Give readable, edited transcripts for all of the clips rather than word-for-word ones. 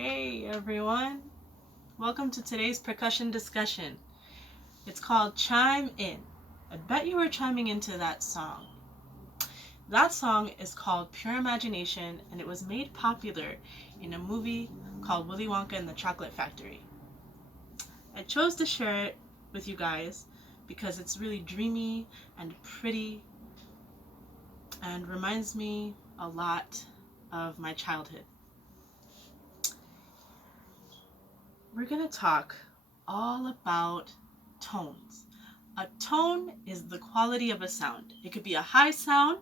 Hey everyone, welcome to today's percussion discussion. It's called Chime In. I bet you were chiming into that song. That song is called Pure Imagination and it was made popular in a movie called Willy Wonka and the Chocolate Factory. I chose to share it with you guys because it's really dreamy and pretty and reminds me a lot of my childhood. We're going to talk all about tones. A tone is the quality of a sound. It could be a high sound,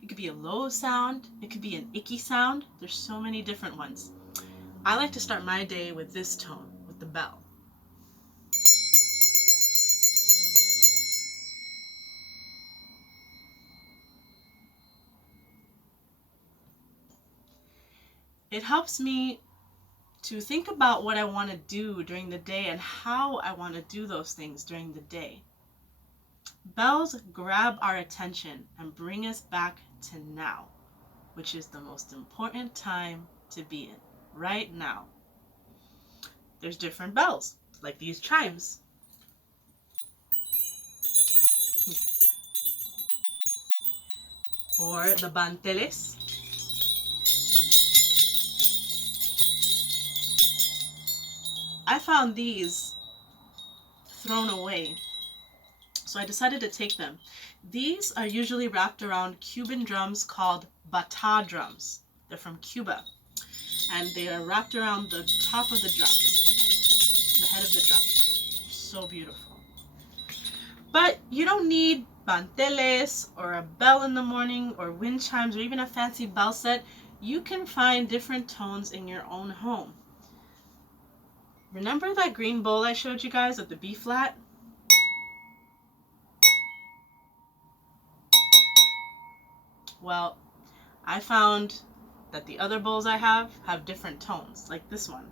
it could be a low sound, it could be an icky sound. There's so many different ones. I like to start my day with this tone, with the bell. It helps me to think about what I want to do during the day and how I want to do those things during the day. Bells grab our attention and bring us back to now, which is the most important time to be in, right now. There's different bells, like these chimes. Or the banteles. I found these thrown away, so I decided to take them. These are usually wrapped around Cuban drums called bata drums. They're from Cuba, and they are wrapped around the top of the drum, the head of the drum. So beautiful. But you don't need banteles or a bell in the morning or wind chimes or even a fancy bell set. You can find different tones in your own home. Remember that green bowl I showed you guys with the B flat? Well, I found that the other bowls I have different tones, like this one.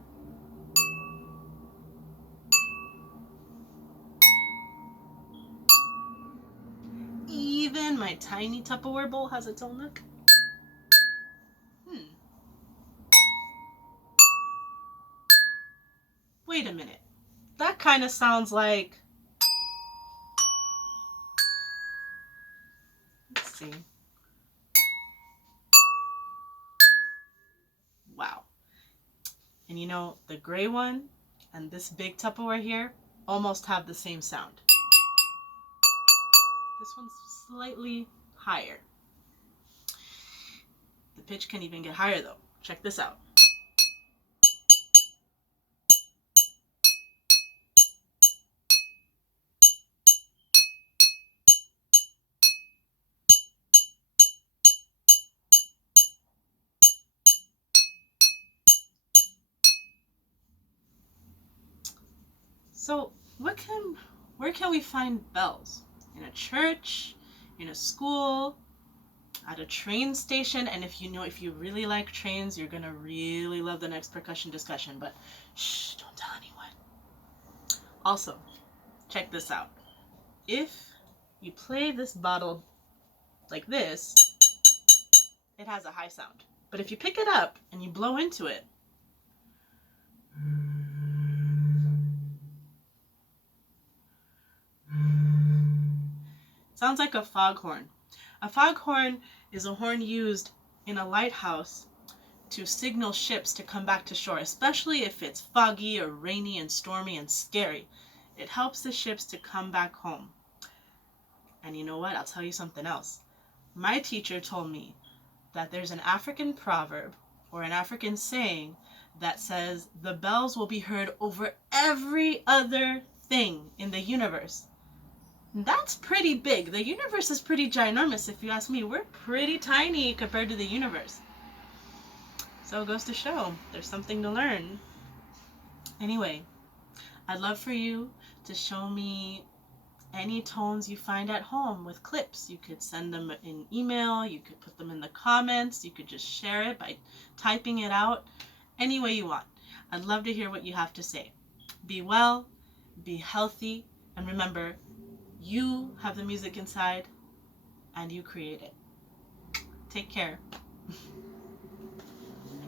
Even my tiny Tupperware bowl has its own look. Wait a minute. That kind of sounds like... Let's see. Wow. And you know, the gray one and this big Tupperware here almost have the same sound. This one's slightly higher. The pitch can even get higher though. Check this out. So where can we find bells? In a church, in a school, at a train station, and if you really like trains, you're gonna really love the next percussion discussion, but shh, don't tell anyone. Also, check this out. If you play this bottle like this, it has a high sound. But if you pick it up and you blow into it, sounds like a foghorn. A foghorn is a horn used in a lighthouse to signal ships to come back to shore, especially if it's foggy or rainy and stormy and scary. It helps the ships to come back home. And you know what? I'll tell you something else. My teacher told me that there's an African proverb or an African saying that says the bells will be heard over every other thing in the universe. That's pretty big. The universe is pretty ginormous, if you ask me. We're pretty tiny compared to the universe. So it goes to show there's something to learn. Anyway, I'd love for you to show me any tones you find at home with clips. You could send them in email, you could put them in the comments, you could just share it by typing it out, any way you want. I'd love to hear what you have to say. Be well, be healthy, and remember, you have the music inside and you create it. Take care.